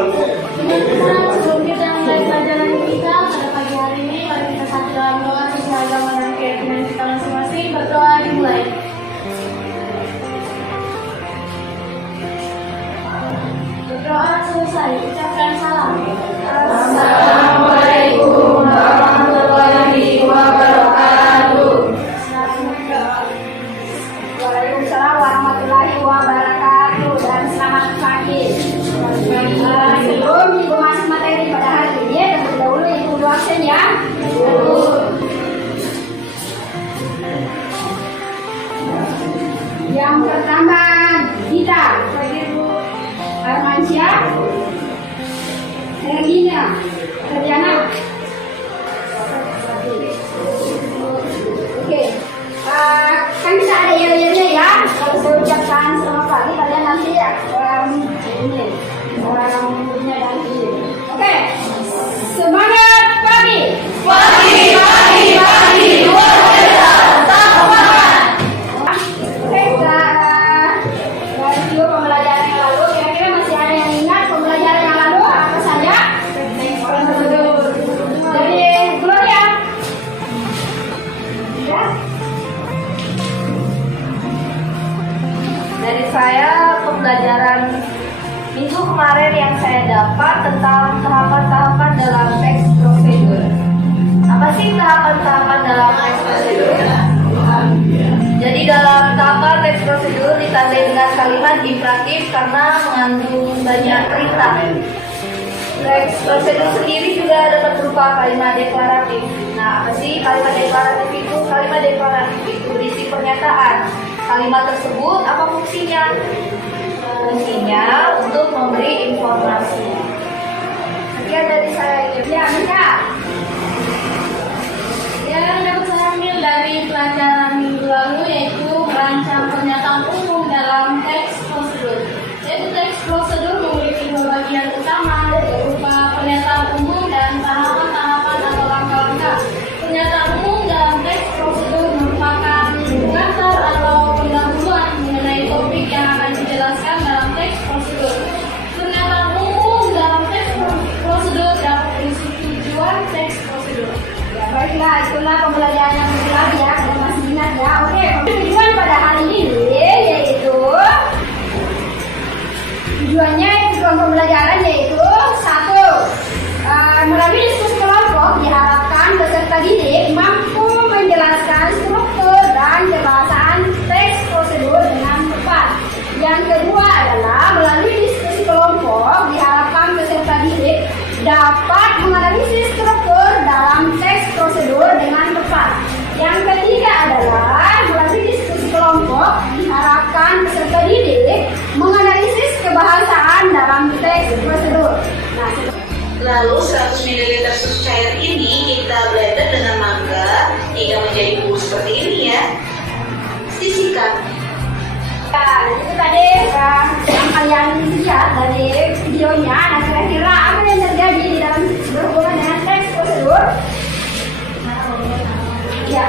Sebelum kita mulai pelajaran kita pada pagi hari ini, mari kita satu dalam doa sesuai agama dan keyakinan kita masing-masing. Berdoa dimulai. Berdoa selesai, ucapkan salam. Assalamualaikum warahmatullahi wabarakatuh. Waalaikumsalam warahmatullahi wabarakatuh dan selamat pagi. Sebelum Ibu masuk materi pada hari ini, terlebih dahulu Ibu doakan ya. Yang pertama Dita, Armansyah, Herlina, Herdiana. Oke. Kan kita ada yel-yelnya ya. Kalau saya ucapkan selamat pagi, kalian nanti ini punya nanti. Oke. Semangat pagi. Pagi, pagi, pagi, luar biasa, tak semangat. Oke, dari dulu pembelajaran yang lalu, kira-kira masih ada yang ingat pembelajaran yang lalu apa saja? Dari Gloria. Ya. Dari saya, pembelajaran minggu kemarin yang saya dapat tentang tahapan-tahapan dalam teks prosedur. Apa sih tahapan-tahapan dalam teks prosedur? Jadi dalam tahapan teks prosedur ditandai dengan kalimat imperatif karena mengandung banyak perintah. Teks prosedur sendiri juga dapat berupa kalimat deklaratif. Nah, apa sih kalimat deklaratif itu? Kalimat deklaratif itu berisi pernyataan. Kalimat tersebut apa fungsinya? Fungsinya untuk memberi informasi. Sekian dari saya. Ya, Mika. Yang dapat saya ambil dari pelajaran minggu lalu yaitu merancang pernyataan umum dalam teks prosedur. Yaitu teks prosedur memiliki dua bagian utama berupa pernyataan umum dan tahapan-tahapan atau langkah-langkah. Pernyataan umum dalam teks prosedur merupakan pengantar atau pendahuluan mengenai topik yang akan dijelaskan dalam teks prosedur. Pernyataan umum dalam teks prosedur dapat berisi tujuan teks prosedur. Ya, baiklah, itulah pembelajaran yang tadi ya, kalau masih ingat ya. Oke, tujuan pada hari ini yaitu tujuan pembelajaran yaitu satu, melalui diskusi kelompok diharapkan peserta didik mampu menjelaskan struktur dan kebahasan teks prosedur dengan tepat. Yang kedua adalah melalui diskusi kelompok diharapkan peserta didik dapat menganalisis struktur dalam teks prosedur dengan tepat. Yang ketiga adalah melalui diskusi kelompok diharapkan peserta didik menganalisis kebahasaan dalam teks prosedur. Nah, Lalu 100 ml susu cair ini kita blender dengan mangga hingga menjadi bubuk seperti ini ya. Sisihkan. itu tadi yang kalian lihat dari videonya. Nah, kira-kira apa yang terjadi di dalam berhubungan dengan teks prosedur? Ya,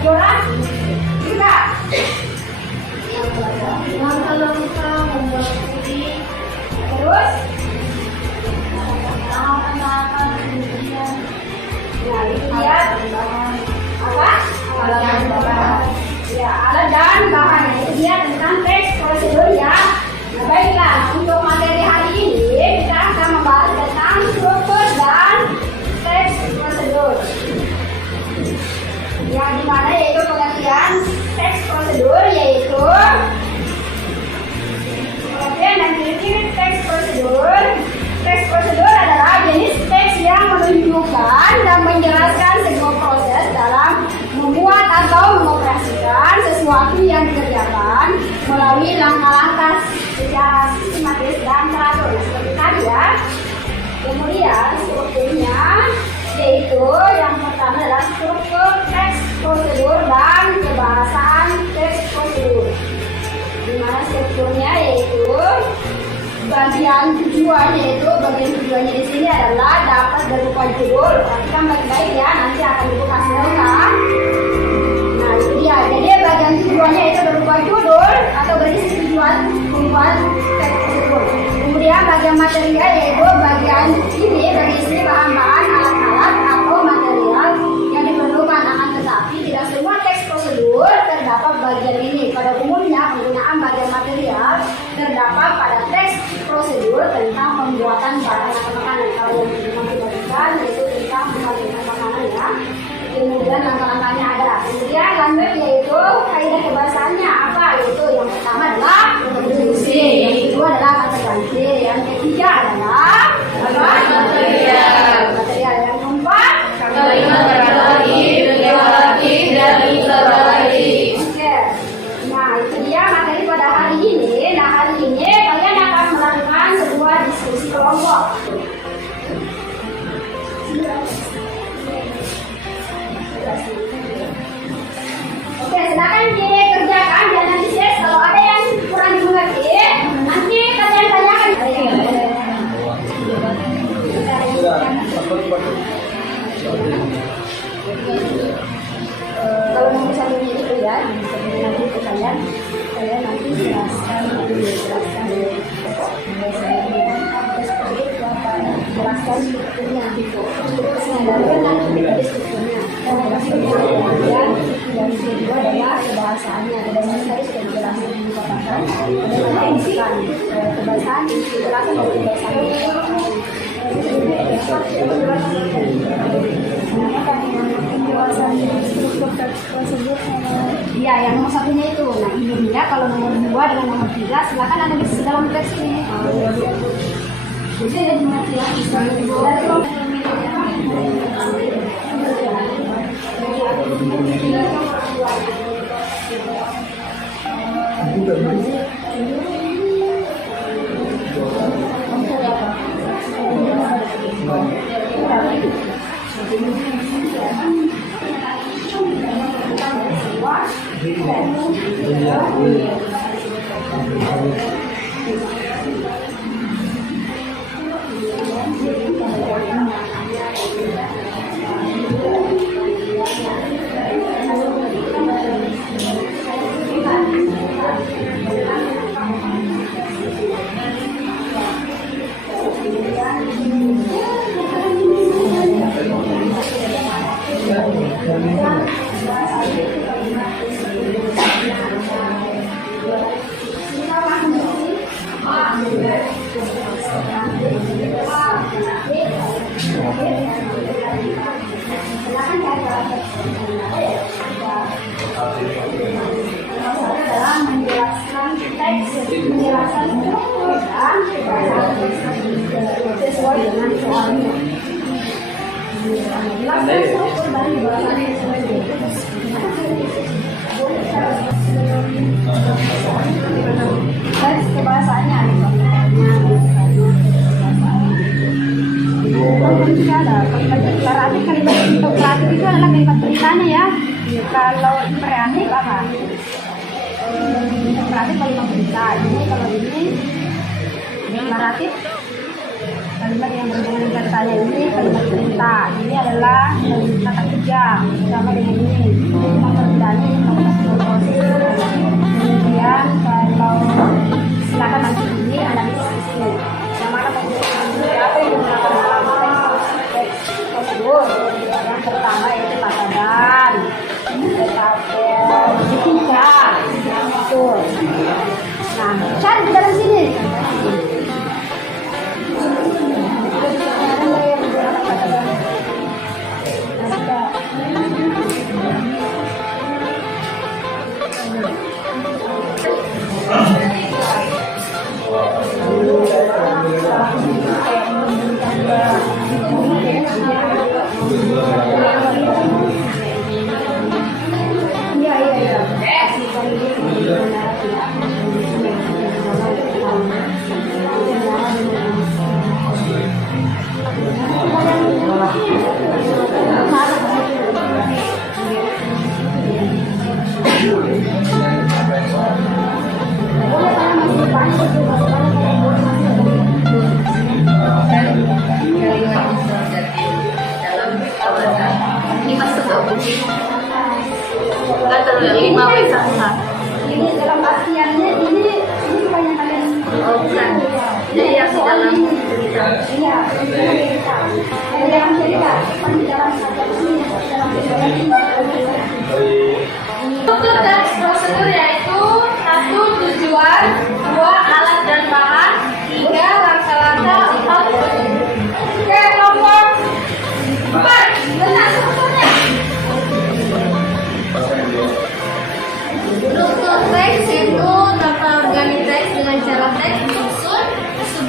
Jora, kita Langkah-langkah membuat studi, terus. tahapan-tahapan kemudian Ya, itu dia apa? bahan. Ya, alat dan bahan. Itu dia tentang teks prosedur ya. Nah, baiklah, untuk materi hari ini kita akan membahas tentang struktur dan teks prosedur. Yang dimana yaitu pengertian teks prosedur yaitu pengertian dan ciri-ciri teks prosedur. Teks prosedur adalah jenis teks yang menunjukkan dan menjelaskan sebuah proses dalam membuat atau mengoperasikan sesuatu yang dikerjakan melalui langkah-langkah secara sistematis dan teratur. Seperti tadi ya. Kemudian strukturnya yaitu yang pertama adalah struktur teks prosedur dan kebahasaan teks prosedur. Di mana strukturnya yaitu bagian tujuannya di sini adalah dapat berupa judul. Perhatikan baik-baik ya, nanti akan Ibu kasih kan. Nah, itu dia. Jadi bagian tujuannya itu berupa judul atau berisi tujuan membuat teks tersebut. prosedur terdapat bagian ini. Pada umumnya penggunaan bagian material terdapat pada teks prosedur tentang pembuatan barang atau makanan. Kalau yang memang dibagikan yaitu tentang pembuatan makanan ya. Kemudian langkah-langkahnya ada. Kemudian lanjut yaitu kaidah kebahasaannya apa? Yaitu yang pertama adalah produksi, yang kedua adalah kata ganti, yang ketiga adalah apa? Material yang keempat Kalimat relatif, relatif, dan interrelatif. Oke. Nah, itu dia materi pada hari ini. Nah, hari ini kalian akan melakukan sebuah diskusi kelompok. Oke, silakan dikerjakan dan analisis. Kalau ada yang kurang dimengerti, nanti kalian tanyakan. Kalau mau bisa itu ya, nanti ke kalian nanti jelaskan strukturnya gitu. Strukturnya nanti ada strukturnya. Kemudian yang kedua adalah kebahasaannya. Kebahasaannya tadi sudah dijelaskan di katakan. Kebahasan, penjelasan dari Iya, yang nomor satunya itu. Nah, ini dia. Kalau nomor 2 dengan nomor 3, silakan Anda bisa dalam teks ini. Jadi ada nomor sesuai dengan soalnya. Teks kebahasaannya kalimat integratif itu adalah kalimat beritanya ya. Kalau imperatif apa? Imperatif kalimat berita. Ini kalau ini imperatif kalimat yang berhubungan dengan katanya, ini kalimat perintah. Ini adalah kata kerja sama dengan ini. Ini perbedaan ini proses. Kemudian kalau silakan nanti ini analisis ini. Yang mana apa yang digunakan dalam teks prosedur? Yang pertama yaitu kata dan, ketiga, betul. Nah, cari di dalam sini. Ini dalam artiannya ini banyak kalian. Oh, bukan. Jadi yang di dalam cerita. Iya, ada dalam cerita, di dalam satu sini, dalam cerita.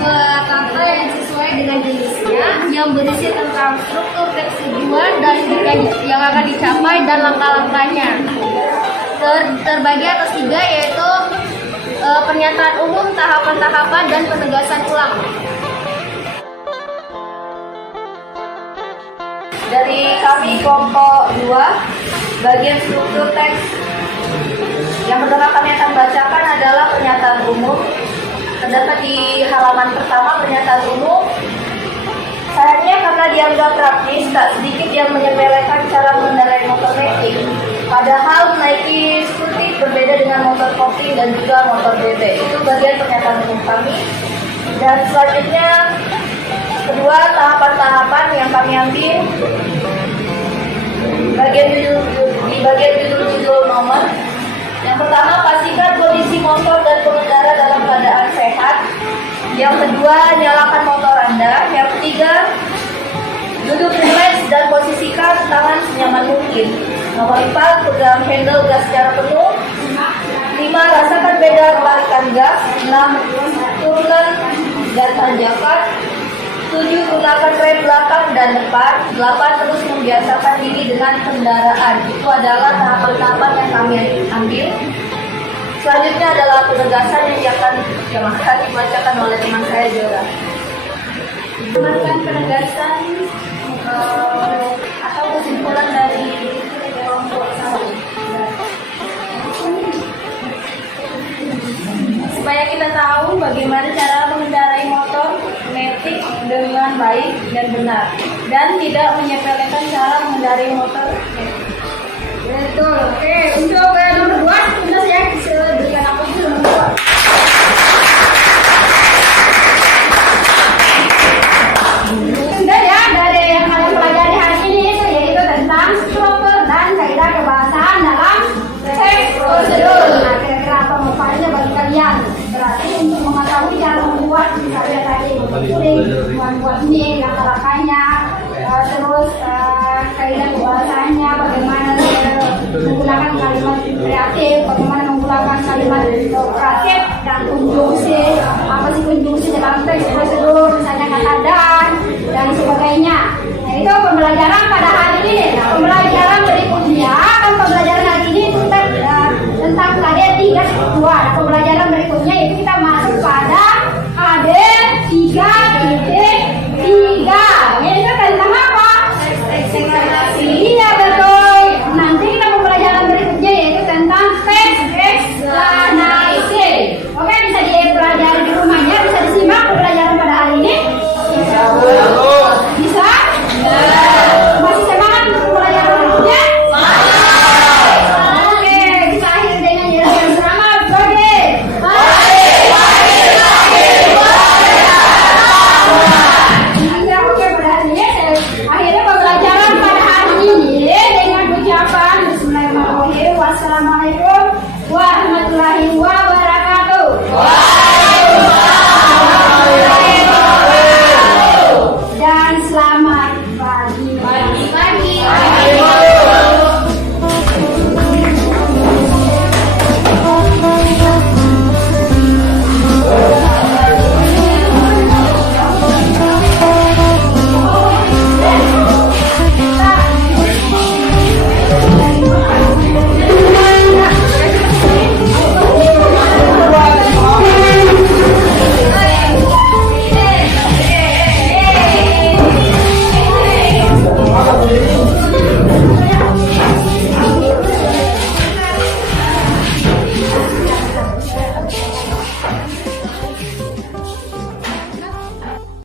sebuah kata yang sesuai dengan jenisnya yang berisi tentang struktur teks tujuan dan yang akan dicapai dan langkah-langkahnya. Terbagi atas 3 yaitu pernyataan umum, tahapan-tahapan, dan penegasan ulang. Dari kami kelompok 2, bagian struktur teks. Yang pertama kami akan bacakan adalah pernyataan umum. Terdapat di halaman pertama pernyataan umum. Sayangnya karena dianggap praktis, tak sedikit yang menyepelekan cara mengendarai motor metik. Padahal menaiki skutik berbeda dengan motor kopling dan juga motor bebek. Itu bagian pernyataan umum kami. Dan selanjutnya, kedua, tahapan-tahapan yang kami ambil di bagian judul nomor. Yang pertama, pastikan kondisi motor dan pengendara dalam keadaan sehat. Yang kedua, nyalakan motor Anda. Yang ketiga, duduk rileks dan posisikan tangan senyaman mungkin. Nomor 4, pegang handle gas secara penuh. 5, rasakan pedal tarikan gas. 6, turunkan dan tanjakan. 7, gunakan rem belakang dan depan. 8, terus membiasakan diri dengan kendaraan. Itu adalah tahapan-tahapan yang kami ambil. Selanjutnya adalah penegasan yang akan dibacakan oleh teman saya Jora. Berikan penegasan atau kesimpulan dari kelompok satu. Supaya kita tahu bagaimana cara mengendarai motor metik dengan baik dan benar, dan tidak menyepelekan cara mengendarai motor metik. Betul. Oke, untuk nomor 2 sudah saya berikan apa itu nomor 2. Sudah ya, dari yang kalian pelajari hari ini itu yaitu tentang struktur dan kaidah kebahasaan dalam teks prosedur. Nah, kira-kira apa manfaatnya bagi kalian? Berarti untuk mengetahui cara membuat misalnya tadi membuat ini langkah-langkahnya, terus kaidah kebahasaannya, bagaimana menggunakan kalimat kreatif, bagaimana menggunakan kalimat operatif dan konjungsi, apa sih konjungsi dalam teks prosedur, misalnya kata dan sebagainya. Nah, itu pembelajaran pada hari ini. Nah, pembelajaran berikutnya pembelajaran hari ini itu tentang KD 3.2. Nah, pembelajaran berikutnya itu kita masuk pada KD 3.3. Ini tentang apa? Iya, betul. Nanti kita pembelajaran berikutnya yaitu tentang teks eksplanasi. Oke, bisa dipelajari di rumahnya, bisa disimak pembelajaran pada hari ini. Bisa? Masih semangat untuk pelajaran berikutnya? Oke, kita akhiri dengan nyanyian selamat pagi. Oke, pada hari ini akhirnya pembelajaran pada hari ini dengan ucapan Bismillahirrahmanirrahim. Wassalamualaikum